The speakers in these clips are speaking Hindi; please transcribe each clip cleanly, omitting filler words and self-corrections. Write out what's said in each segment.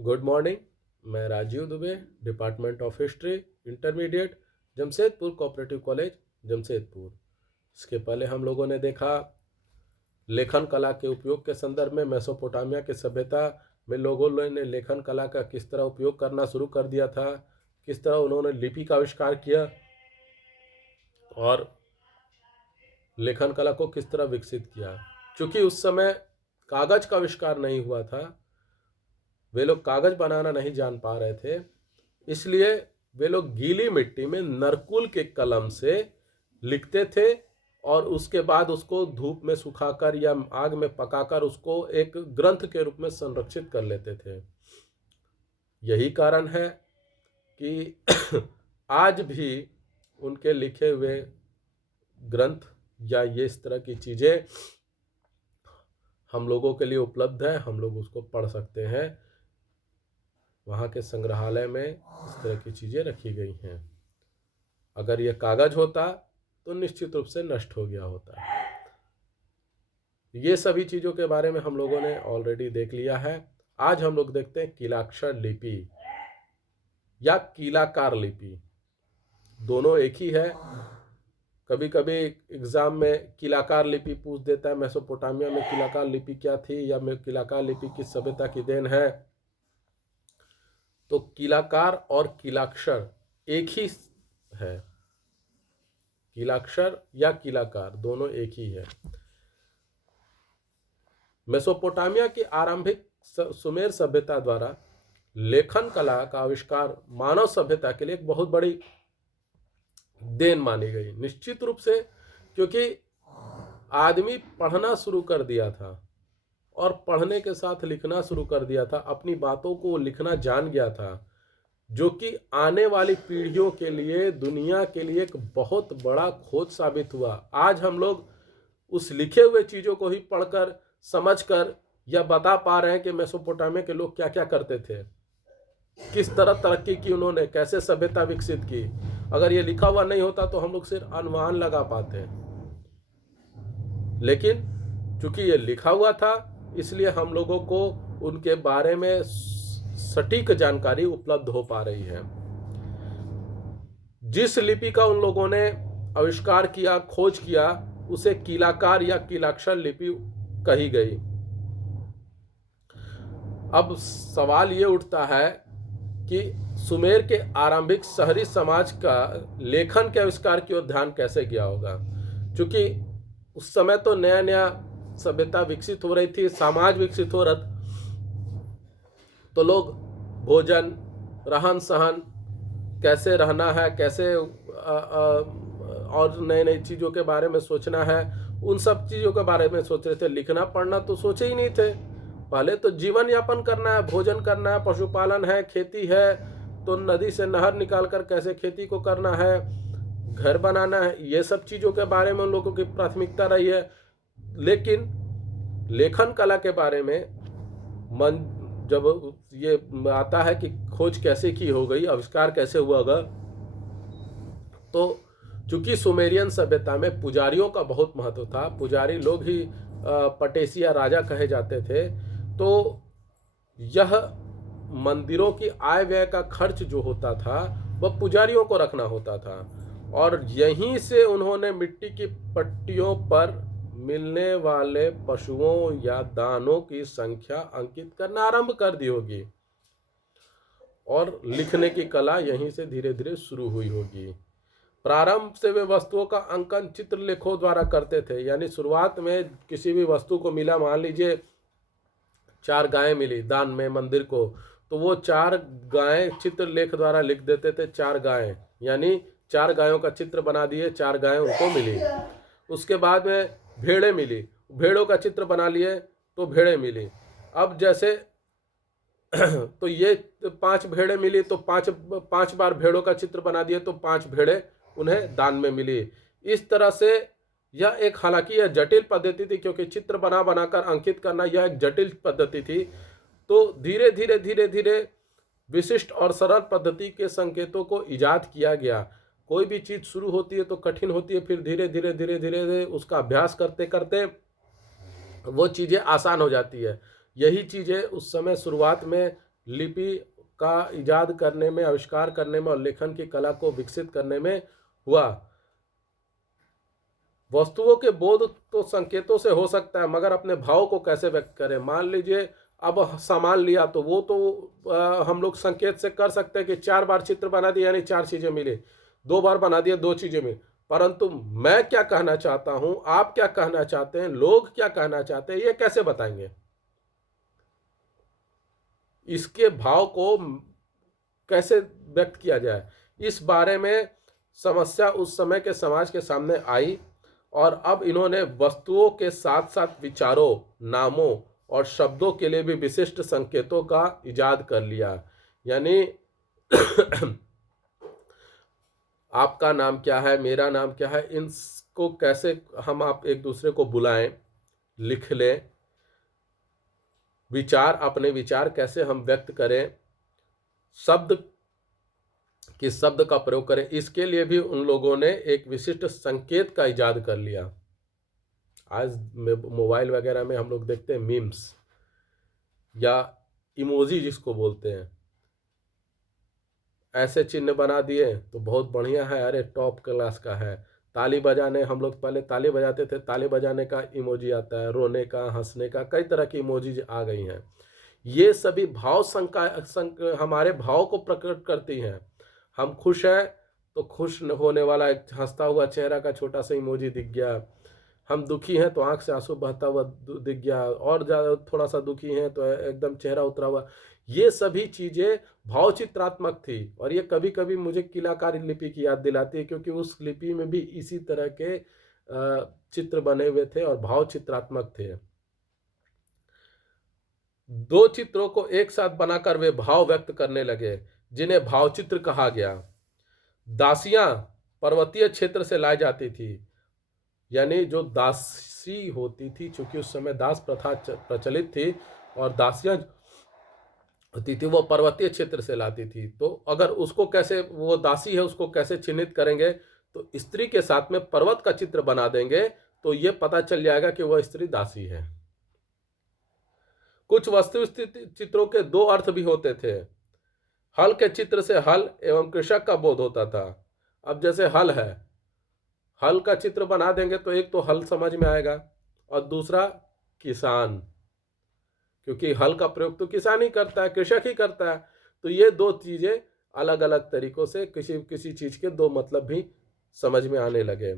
Good morning. मैं Rajeev Dubey, department of history, intermediate, Jamshedpur cooperative college, Jamshedpur. इसके पहले हम लोगों ने देखा लेखन कला के उपयोग के संदर्भ में मेसोपोटामिया की सभ्यता में लोगों ने लेखन कला का किस तरह उपयोग करना शुरू कर दिया था, किस तरह उन्होंने लिपि का आविष्कार किया और लेखन कला को किस तरह विकसित किया। क्योंकि उस समय कागज का आविष्कार नहीं हुआ था, वे लोग कागज बनाना नहीं जान पा रहे थे, इसलिए वे लोग गीली मिट्टी में नरकुल के कलम से लिखते थे और उसके बाद उसको धूप में सुखाकर या आग में पकाकर उसको एक ग्रंथ के रूप में संरक्षित कर लेते थे। यही कारण है कि आज भी उनके लिखे हुए ग्रंथ या ये इस तरह की चीज़ें हम लोगों के लिए उपलब्ध है, हम लोग उसको पढ़ सकते हैं। वहाँ के संग्रहालय में इस तरह की चीज़ें रखी गई हैं। अगर ये कागज होता तो निश्चित रूप से नष्ट हो गया होता। ये सभी चीज़ों के बारे में हम लोगों ने ऑलरेडी देख लिया है। आज हम लोग देखते हैं कीलाक्षर लिपि या कीलाकार लिपि, दोनों एक ही है। कभी कभी एग्जाम में कीलाकार लिपि पूछ देता है, मेसोपोटामिया में कीलाकार लिपि क्या थी या कीलाकार लिपि किस सभ्यता की देन है। तो कीलाकार और कीलाक्षर एक ही है, कीलाक्षर या कीलाकार दोनों एक ही है। मेसोपोटामिया की आरंभिक सुमेर सभ्यता द्वारा लेखन कला का आविष्कार मानव सभ्यता के लिए एक बहुत बड़ी देन मानी गई, निश्चित रूप से, क्योंकि आदमी पढ़ना शुरू कर दिया था और पढ़ने के साथ लिखना शुरू कर दिया था, अपनी बातों को लिखना जान गया था, जो कि आने वाली पीढ़ियों के लिए, दुनिया के लिए एक बहुत बड़ा खोज साबित हुआ। आज हम लोग उस लिखे हुए चीज़ों को ही पढ़कर, समझकर या बता पा रहे हैं कि मेसोपोटामिया के लोग क्या क्या करते थे, किस तरह तरक्की की उन्होंने, कैसे सभ्यता विकसित की। अगर ये लिखा हुआ नहीं होता तो हम लोग सिर्फ अनुमान लगा पाते हैं, लेकिन चूंकि ये लिखा हुआ था इसलिए हम लोगों को उनके बारे में सटीक जानकारी उपलब्ध हो पा रही है। जिस लिपि का उन लोगों ने आविष्कार किया, खोज किया, उसे कीलाकार या कीलाक्षर लिपि कही गई। अब सवाल ये उठता है कि सुमेर के आरंभिक शहरी समाज का लेखन के आविष्कार की ओर ध्यान कैसे गया होगा। क्योंकि उस समय तो नया नया सभ्यता विकसित हो रही थी, समाज विकसित हो रहा था, तो लोग भोजन, रहन सहन, कैसे रहना है, कैसे और नई नई चीज़ों के बारे में सोचना है, उन सब चीज़ों के बारे में सोच रहे थे। लिखना पढ़ना तो सोचे ही नहीं थे। पहले तो जीवन यापन करना है, भोजन करना है, पशुपालन है, खेती है, तो नदी से नहर निकाल कर कैसे खेती को करना है, घर बनाना है, ये सब चीज़ों के बारे में उन लोगों की प्राथमिकता रही है। लेकिन लेखन कला के बारे में जब ये आता है कि खोज कैसे की हो गई, आविष्कार कैसे हुआ होगा, तो चूंकि सुमेरियन सभ्यता में पुजारियों का बहुत महत्व था, पुजारी लोग ही पटेसी या राजा कहे जाते थे, तो यह मंदिरों की आय व्यय का खर्च जो होता था वह पुजारियों को रखना होता था, और यहीं से उन्होंने मिट्टी की पट्टियों पर मिलने वाले पशुओं या दानों की संख्या अंकित करना आरंभ कर दी होगी, और लिखने की कला यहीं से धीरे धीरे शुरू हुई होगी। प्रारंभ से वे वस्तुओं का अंकन चित्रलेखों द्वारा करते थे। यानी शुरुआत में किसी भी वस्तु को मिला, मान लीजिए 4 गायें मिली दान में मंदिर को, तो वो 4 गायें चित्रलेख द्वारा लिख देते थे। 4 गायें यानी 4 गायों का चित्र बना दिए, 4 गायें उनको मिली। उसके बाद में भेड़ें मिली, भेड़ों का चित्र बना लिए तो भेड़ें मिली। अब जैसे तो ये 5 भेड़ें मिली तो 5 बार भेड़ों का चित्र बना दिए तो 5 भेड़ें उन्हें दान में मिली। इस तरह से यह एक, हालांकि यह जटिल पद्धति थी, क्योंकि चित्र बना बनाकर अंकित करना यह एक जटिल पद्धति थी। तो धीरे धीरे धीरे धीरे विशिष्ट और सरल पद्धति के संकेतों को इजाद किया गया। कोई भी चीज़ शुरू होती है तो कठिन होती है, फिर धीरे धीरे धीरे धीरे उसका अभ्यास करते करते वो चीज़ें आसान हो जाती है। यही चीज़ें उस समय शुरुआत में लिपि का इजाद करने में, आविष्कार करने में और लेखन की कला को विकसित करने में हुआ। वस्तुओं के बोध तो संकेतों से हो सकता है, मगर अपने भाव को कैसे व्यक्त करें। मान लीजिए अब सामान लिया तो वो तो हम लोग संकेत से कर सकते हैं कि 4 बार चित्र बना दिया यानी 4 चीजें मिली, 2 बार बना दिया 2 चीजें मिली, परंतु मैं क्या कहना चाहता हूं, आप क्या कहना चाहते हैं, लोग क्या कहना चाहते हैं, ये कैसे बताएंगे। इसके भाव को कैसे व्यक्त किया जाए, इस बारे में समस्या उस समय के समाज के सामने आई। और अब इन्होंने वस्तुओं के साथ साथ विचारों, नामों और शब्दों के लिए भी विशिष्ट संकेतों का इजाद कर लिया। यानी आपका नाम क्या है, मेरा नाम क्या है, इनको कैसे हम आप एक दूसरे को बुलाएं, लिख लें, विचार, अपने विचार कैसे हम व्यक्त करें, शब्द किस शब्द का प्रयोग करें, इसके लिए भी उन लोगों ने एक विशिष्ट संकेत का इजाद कर लिया। आज मोबाइल वगैरह में हम लोग देखते हैं मीम्स या इमोजी जिसको बोलते हैं, ऐसे चिन्ह बना दिए तो बहुत बढ़िया है, अरे टॉप क्लास का है। ताली बजाने, हम लोग पहले ताली बजाते थे, ताली बजाने का इमोजी आता है, रोने का, हंसने का, कई तरह की इमोजी आ गई हैं। ये सभी भाव हमारे भाव को प्रकट करती हैं। हम खुश हैं तो खुश होने वाला एक हंसता हुआ चेहरा का छोटा सा इमोजी दिख गया, हम दुखी हैं तो आंख से आंसू बहता हुआ दिख गया, और ज़्यादा थोड़ा सा दुखी हैं तो एकदम चेहरा उतरा हुआ। ये सभी चीज़ें भाव चित्रात्मक थी, और ये कभी कभी मुझे किलाकारी लिपि की याद दिलाती है, क्योंकि उस लिपि में भी इसी तरह के चित्र बने हुए थे और भाव चित्रात्मक थे। 2 चित्रों को एक साथ बनाकर वे भाव व्यक्त करने लगे, जिन्हें भावचित्र कहा गया। दासियां पर्वतीय क्षेत्र से लाई जाती थी, यानी जो दासी होती थी, चूंकि उस समय दास प्रथा प्रचलित थी और दासियां होती थी वो पर्वतीय क्षेत्र से लाती थी। तो अगर उसको कैसे, वो दासी है उसको कैसे चिन्हित करेंगे, तो स्त्री के साथ में पर्वत का चित्र बना देंगे तो ये पता चल जाएगा कि वह स्त्री दासी है। कुछ वस्तुस्थित चित्रों के 2 अर्थ भी होते थे। हल के चित्र से हल एवं कृषक का बोध होता था। अब जैसे हल है, हल का चित्र बना देंगे तो एक तो हल समझ में आएगा और दूसरा किसान, क्योंकि हल का प्रयोग तो किसान ही करता है, कृषक ही करता है। तो ये 2 चीजें अलग अलग तरीकों से किसी चीज के 2 मतलब भी समझ में आने लगे।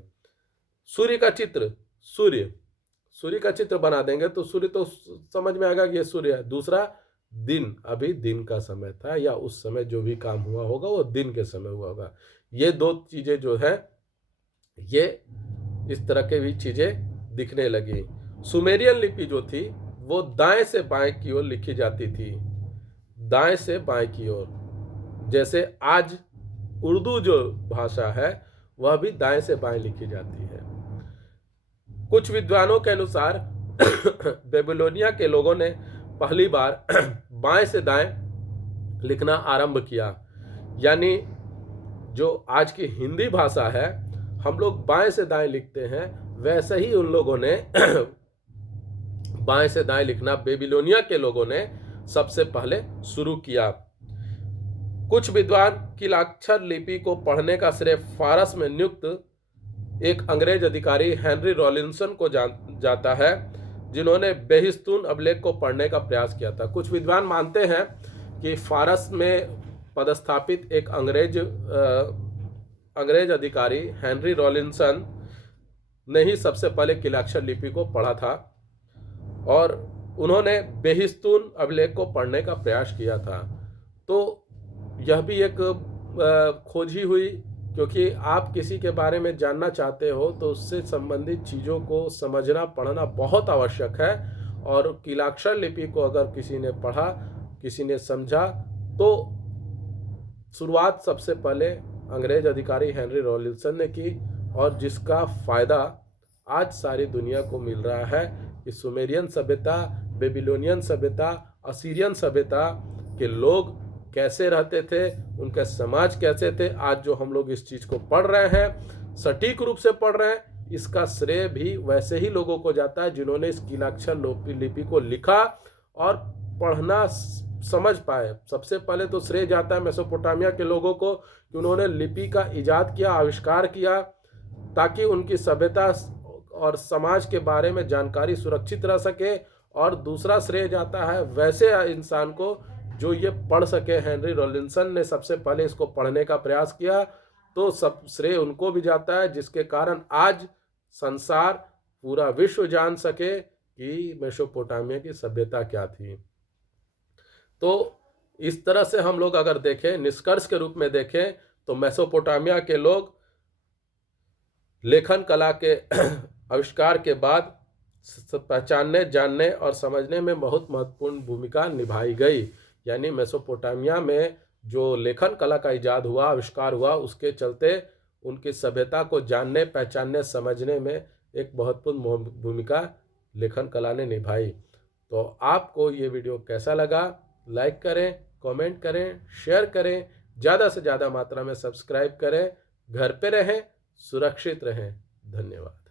सूर्य का चित्र, सूर्य का चित्र बना देंगे तो सूर्य तो समझ में आएगा कि ये सूर्य है। दूसरा दिन, अभी दिन का समय था या उस समय जो भी काम हुआ होगा वो दिन के समय हुआ होगा। ये 2 चीजें जो है ये इस तरह के भी चीजें दिखने लगी। सुमेरियन लिपि जो थी वो दाएं से बाएं की ओर लिखी जाती थी, दाएं से बाएं की ओर। जैसे आज उर्दू जो भाषा है वह भी दाएं से बाएं लिखी जाती है। कुछ विद्वानों के अनुसार बेबीलोनिया के लोगों ने पहली बार बाएं से दाएं लिखना आरंभ किया, यानी जो आज की हिंदी भाषा है हम लोग बाएं से दाएं लिखते हैं, वैसे ही उन लोगों ने बाएं से दाएं लिखना बेबीलोनिया के लोगों ने सबसे पहले शुरू किया। कुछ विद्वान किलाक्षर लिपि को पढ़ने का श्रेय फारस में नियुक्त एक अंग्रेज अधिकारी हेनरी रॉलिंसन को जाता है, जिन्होंने बेहिस्तून अभिलेख को पढ़ने का प्रयास किया था। कुछ विद्वान मानते हैं कि फारस में पदस्थापित एक अंग्रेज अधिकारी हेनरी रॉलिंसन ने ही सबसे पहले किलाक्षर लिपि को पढ़ा था और उन्होंने बेहिस्तून अभिलेख को पढ़ने का प्रयास किया था। तो यह भी एक खोज ही हुई, क्योंकि आप किसी के बारे में जानना चाहते हो तो उससे संबंधित चीज़ों को समझना पढ़ना बहुत आवश्यक है। और किलाक्षर लिपि को अगर किसी ने पढ़ा, किसी ने समझा, तो शुरुआत सबसे पहले अंग्रेज अधिकारी हेनरी रॉलिंसन ने की, और जिसका फ़ायदा आज सारी दुनिया को मिल रहा है कि सुमेरियन सभ्यता, बेबीलोनियन सभ्यता, असीरियन सभ्यता के लोग कैसे रहते थे, उनके समाज कैसे थे। आज जो हम लोग इस चीज़ को पढ़ रहे हैं, सटीक रूप से पढ़ रहे हैं, इसका श्रेय भी वैसे ही लोगों को जाता है जिन्होंने इस किलाक्षर लिपि को लिखा और पढ़ना समझ पाए। सबसे पहले तो श्रेय जाता है मेसोपोटामिया के लोगों को कि उन्होंने लिपि का इजाद किया, आविष्कार किया, ताकि उनकी सभ्यता और समाज के बारे में जानकारी सुरक्षित रह सके। और दूसरा श्रेय जाता है वैसे इंसान को जो ये पढ़ सके। हेनरी रॉलिंसन ने सबसे पहले इसको पढ़ने का प्रयास किया, तो सब श्रेय उनको भी जाता है, जिसके कारण आज संसार, पूरा विश्व जान सके कि मेसोपोटामिया की सभ्यता क्या थी। तो इस तरह से हम लोग अगर देखें, निष्कर्ष के रूप में देखें, तो मेसोपोटामिया के लोग लेखन कला के आविष्कार के बाद पहचानने, जानने और समझने में बहुत महत्वपूर्ण भूमिका निभाई गई। यानी मेसोपोटामिया में जो लेखन कला का इजाद हुआ, आविष्कार हुआ, उसके चलते उनकी सभ्यता को जानने, पहचानने, समझने में एक महत्वपूर्ण भूमिका लेखन कला ने निभाई। तो आपको ये वीडियो कैसा लगा? लाइक करें, कमेंट करें, शेयर करें, ज़्यादा से ज़्यादा मात्रा में सब्सक्राइब करें। घर पे रहें, सुरक्षित रहें। धन्यवाद।